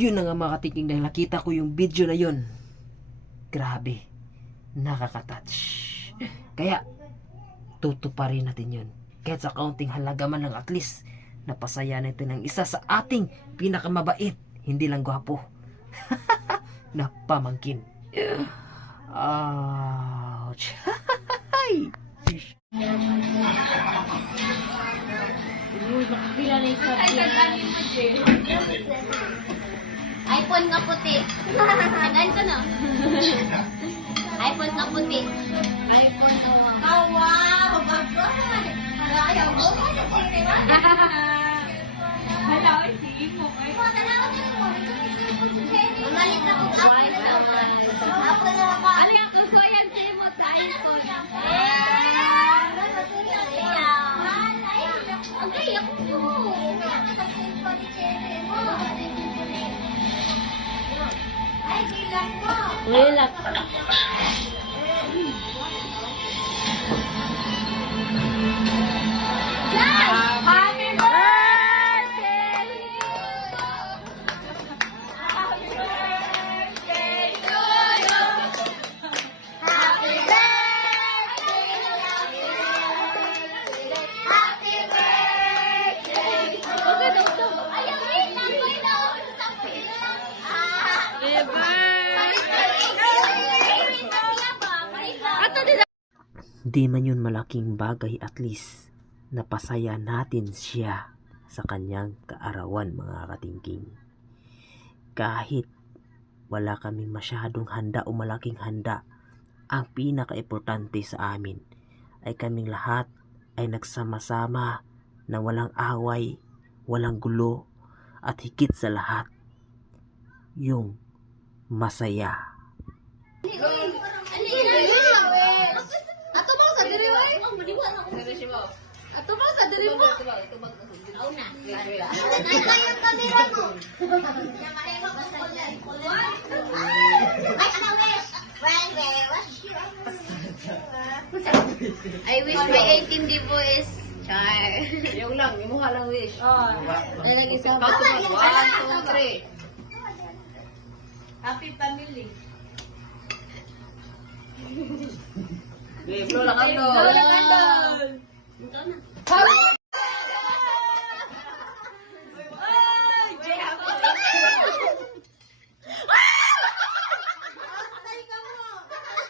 Yun na nga mga katiking, dahil nakita ko yung video na yun. Grabe, nakaka-touch. Kaya tutuparin natin yun. Kahit sa kaunting halaga man lang, at least napasaya natin ang isa sa ating pinakamabait, hindi lang gwapo, na pamangkin. Ouch. iPhone nga puti. Ganito na. iPhone nga puti. iPhone na wow. Babagay. Ayaw mo. Hala, sige mo. Umalit na kung Apple na daw. Apple na ako. Ano yung gusto yan sa mo sa iPhone? Ang gaya ko po. Ay, bilang po. Relax. Happy birthday! Happy birthday to you! Happy birthday. Happy birthday. Ayaw, wait lang. Wait lang. Wait lang. Di man yun malaking bagay, at least napasaya natin siya sa kanyang kaarawan mga katingking. Kahit wala kaming masyadong handa o malaking handa, ang pinaka-importante sa amin ay kaming lahat ay nagsama-sama na walang away, walang gulo, at higit sa lahat, yung masaya. Ato ba sa diri wa? Ato ba sa diri mo? Una. Ay, kaya kamera mo. Ay, ano wish? I wish my 18 dibo is char. Yung lang, yung mukha lang wish. Ay, lagi sa Count to 1, 2, 3. Happy family. Okay, blow lang ang Lola Candle! Ikaw na.